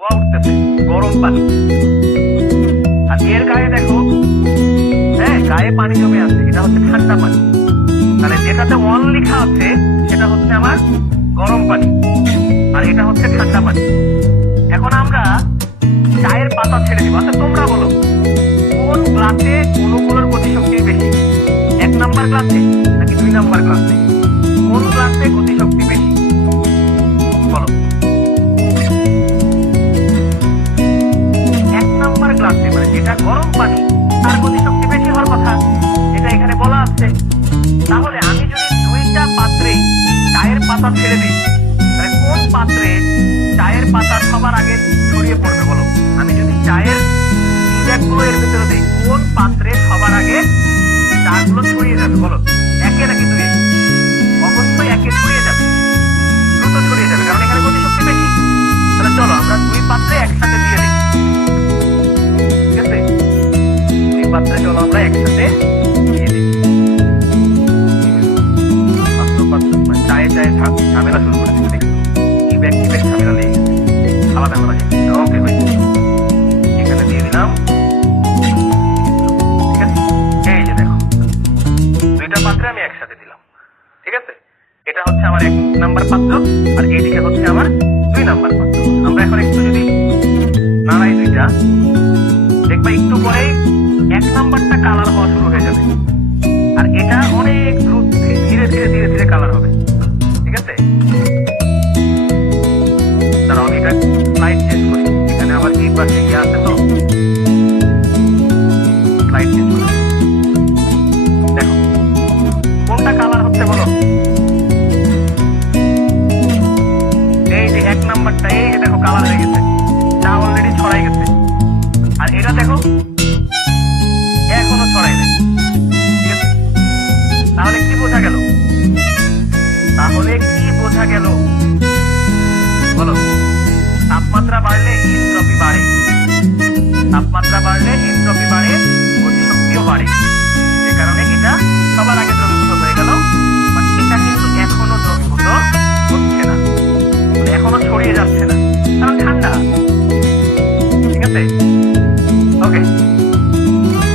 ধোয়া উঠতেছে, গরম পানি। আর এর গায়ে দেখো, হ্যাঁ, গায়ে পানি জমে আছে, এটা হচ্ছে ঠান্ডা পানি। তাহলে যেটাতে ওয়ান লেখা আছে সেটা হচ্ছে আমার গরম পানি, আর এটা হচ্ছে ঠান্ডা পানি। এখন আমরা চায়ের পাতা ছেড়ে দিব। আচ্ছা তোমরা বলো, কোন গ্লাসে অনুগুলোর গতিশক্তি বেশি? 1 নাম্বার গ্লাসে নাকি 2 নাম্বার গ্লাসে? কোন গ্লাসে গতিশক্তি বেশি বলো? 1 নাম্বার গ্লাসে, মানে যেটা গরম পানি তার গতিশক্তি বেশি হওয়ার কথা, এটা এখানে বলা আছে। তাহলে আমি যদি 2টা পাত্রে চায়ের পাতা ছেড়ে দিই, তাহলে কোন পাত্রে চায়ের পাতা সবার আগে ছড়িয়ে পড়বে বলো? আমি যদি চায়ের ব্যাগগুলো এর ভিতরে দিই, কোন পাত্রে সবার আগে চাগুলো ছড়িয়ে যাবে বলো? 1 নাকি 2? অবশ্যই 1 ছড়িয়ে যাবে, দ্রুত ছড়িয়ে যাবে, কারণ এখানে গতিশক্তি বেশি। তাহলে চলো আমরা 2 পাত্রে একসাথে দিয়ে দিই, ঠিক আছে? 2 পাত্রে চলো আমরা একসাথে দিয়ে দিই। চায়ে চায়ে ঝামেলা শুরু করে দিচ্ছে, দেখছো কি ব্যাগ ঝামেলা লেগে গেছে, আলাদা করা যায়। ওকে ভাই, এখানে দিয়ে দিলাম, ঠিক আছে? এই যে দেখো 2টা পাত্রে আমি একসাথে দিলাম, ঠিক আছে? এটা হচ্ছে আমার 1 নাম্বার পাত্র, আর এইদিকে হচ্ছে আমার 2 নাম্বার পাত্র। আমরা এখন একটু যদি নাড়াই 2টা, দেখবা একটু পরেই 1 নাম্বারটা কালার হওয়া শুরু হয়ে যাবে, আর এটা অনেক দ্রুত ধীরে ধীরে ধীরে ধীরে কালার হবে, ঠিক আছে? দাঁড়াও আমি এটা স্লাইড চেঞ্জ করি, এখানে আমার এই পাশে ইয়ে আছে তো, স্লাইড চেঞ্জ করি। দেখো কোনটা কালার হচ্ছে বলো? এই যে 1 নাম্বারটা, এই যে দেখো কালার হয়ে গেছে, চা অলরেডি ছড়াই গেছে। আর এটা দেখো এখনো ছড়াই নেই, ঠিক আছে? তাহলে কি বোঝা গেল? তাহলে কি বোঝা গেল বলো? তাপমাত্রা বাড়লে এনট্রপি বাড়ে, তাপমাত্রা বাড়লে